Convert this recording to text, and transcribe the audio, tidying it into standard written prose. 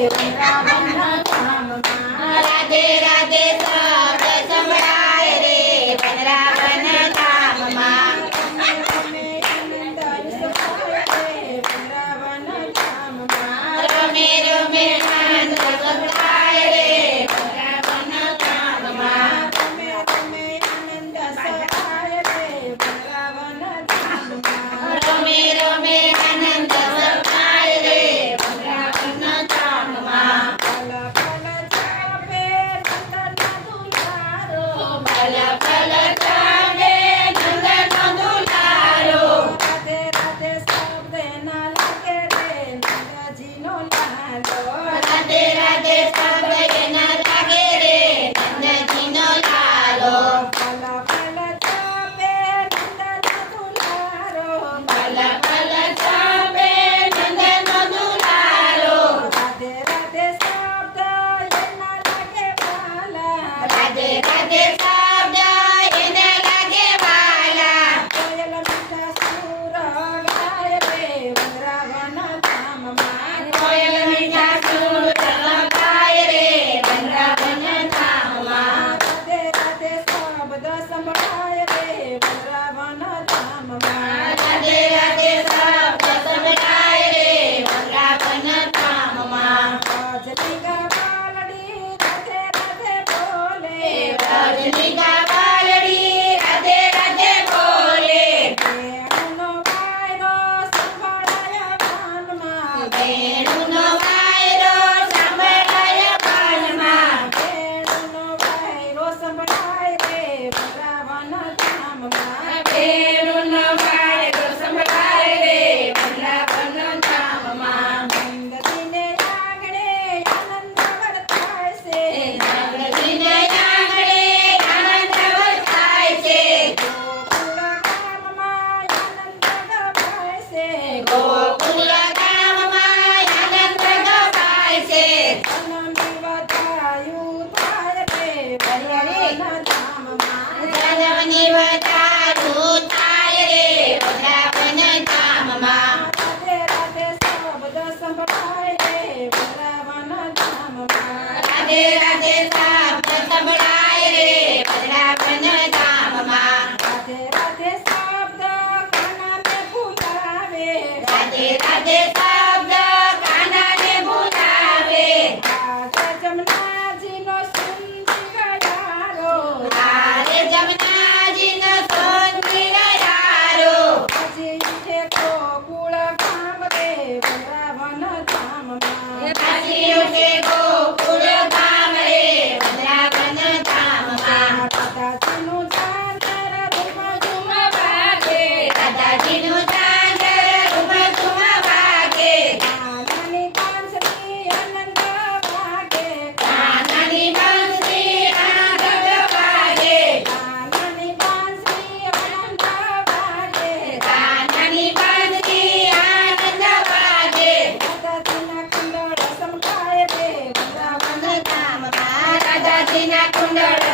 વૃંદાવન ધામમાં રાધે રાધે શબ્દ સંભળાય રે વૃંદાવન ધામમાં રમે આનંદ સુખાય રે વૃંદાવન ધામમાં રમે રમે આનંદ સંભળાય રે વૃંદાવન ધામમાં રમે રમે આનંદ સુખાય રે વૃંદાવન ધામમાં રમે રમે આનંદ સંભળાય રે વૃંદાવન ધામમાં પલ પલ ચાપે નંદના દુલારો પલ પલ ચાલે નંદનો દુલારો રાધે રાધે શબ્દ ના લાગે રે નંદજીનો લાલો રાધે રાધે શબ્દ ના લાગે રે નંદજીનો લાલો પલ પલ ચાપે નંદના દુલારો પલ પલ ચાલે નંદનો દુલારો રાધે રાધે શબ્દ એના લાગે વાલા રાધે રાધે શબ્દ એને લાગે વાલા કોયલ મીઠા સુર ગાય રે વૃંદાવન ધામમાં કોયલ મીઠા સુર ગાય રે વૃંદાવન ધામમાં રાધે રાધે શબ્દ સંભળાય રે વૃંદાવન ધામમાં રાધે રાધે શબ્દ સંભળાય રે વૃંદાવન ધામમાં રજની ગવાલડી રાધે રાધે બોલે રજની ગાવાલડી રાધે રાધે બોલે વેણુનો વાયરો સંભળાય વાનમાં વેણુનો વાયરો સંભળાય કાનમાં વેણુનો વાયરો સંભળાય રે વૃંદાવન ધામમાં વેણુનો વાયરો સંભળાય રે વૃંદાવન ધામમાં નંદજીને આંગણે આનંદ વર્તાય છે નંદજીને આંગણે આનંદ વર્તાય છે ગોકુળ ગામમાં આનંદ ગવાય છે ગોકુળ ગામમાં આનંદ ગવાય છે જન્મી વધાયું થાય રે વૃંદાવન ધામમાં જન્મની વધારું થાય રે વૃંદાવન ધામમાં રાધે રાધે શબ્દ સંભળાય રે વૃંદાવન ધામમાં રાધે રાધે શબ્દ સંભળાય રે વૃંદાવન ધામમાં રાધે રાધે શબ્દ કાનાને ભૂલાવે રાધે રાધે શબ્દ કાનાને ભૂલાવે રાધે જમનાજીનો સુંદર ગયારો તારે જમનાજીનો સોંદિર યારો હજી ઉઠે ગોકુળ ગામ રે વૃંદાવન ધામમાં હસી ઉઠે ગોકુળ ગામ રે વૃંદાવન ધામમાં દાદાજીનું ચાંદર ધૂમ ધૂમ વાગે દાદાજીનું ચાંદર રૂમ ઝુમ વાગે નાની બાંસરી આનંદ વાગે કાનાની બંસરી આનંદ વાગે નાની બાંસરી આનંદ વાગે કાનાની બંસરી આનંદ વાગે દાદાજીના કુંડળ સમકાય રે વૃંદાવન ધામમાં દાદાજીના કુંડળ